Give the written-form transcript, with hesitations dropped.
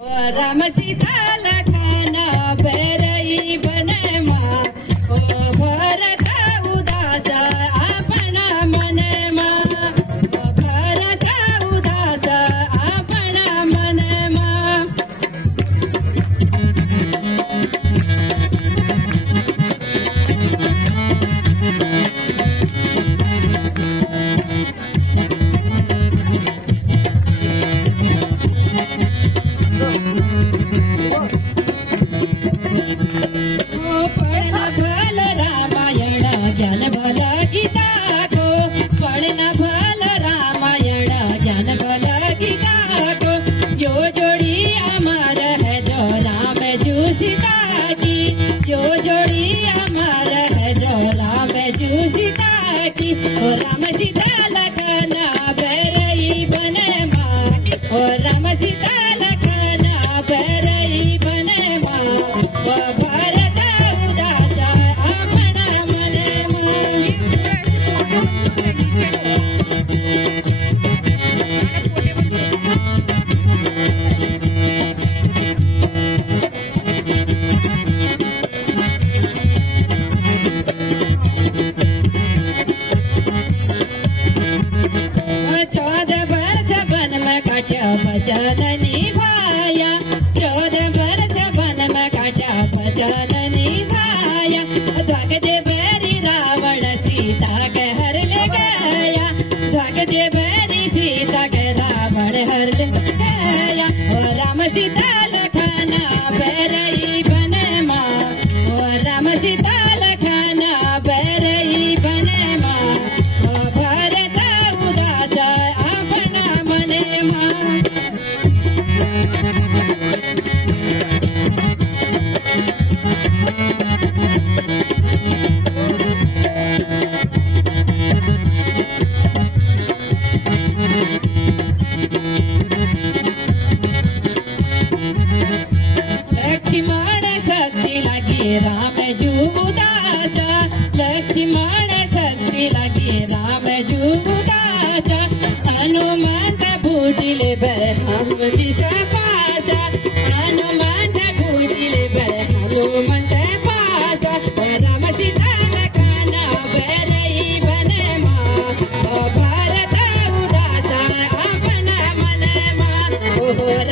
राम सीता लखन बैरई बनमा ओ भरत उदास अपना मनमा ओ भरत उदास अपना मनमा भल रामायण ज्ञान भल गीता को पढ़ना भल रामायण ज्ञान भल गीता को जो जोड़ी अमर है जो राम जू सीता की जो जोड़ी अमर है जो राम जू सीता की ओ राम सीता लखन बैरई बनमा ओ राम सीता लखन बैरई बनमा ओ भरत उदास अपना मनमा चौदह वर्ष वन में काट्या बचन निभाया 14 वर्ष वन में काट्या बचन निभाया ध्वग दे बैरी रावण सीता के हर ले गया ध्वग दे बैरी सीता के रावण हर ले गया ओ राम सीता लखन बैरई बनमा ओ राम सीता लखन बैरई बनमा ओ भरत उदास अपना मनमा लक्ष्मण शक्ति लगी राम जू उदासा लक्ष्मण शक्ति लगी राम जू उदासा हनुमंत बूटिले हम जिसा पासा हनुमंत बूटिले हनुमंत पासा राम सीता लखन बैरई बनमा ओ भरत उदास अपना मनमा ओ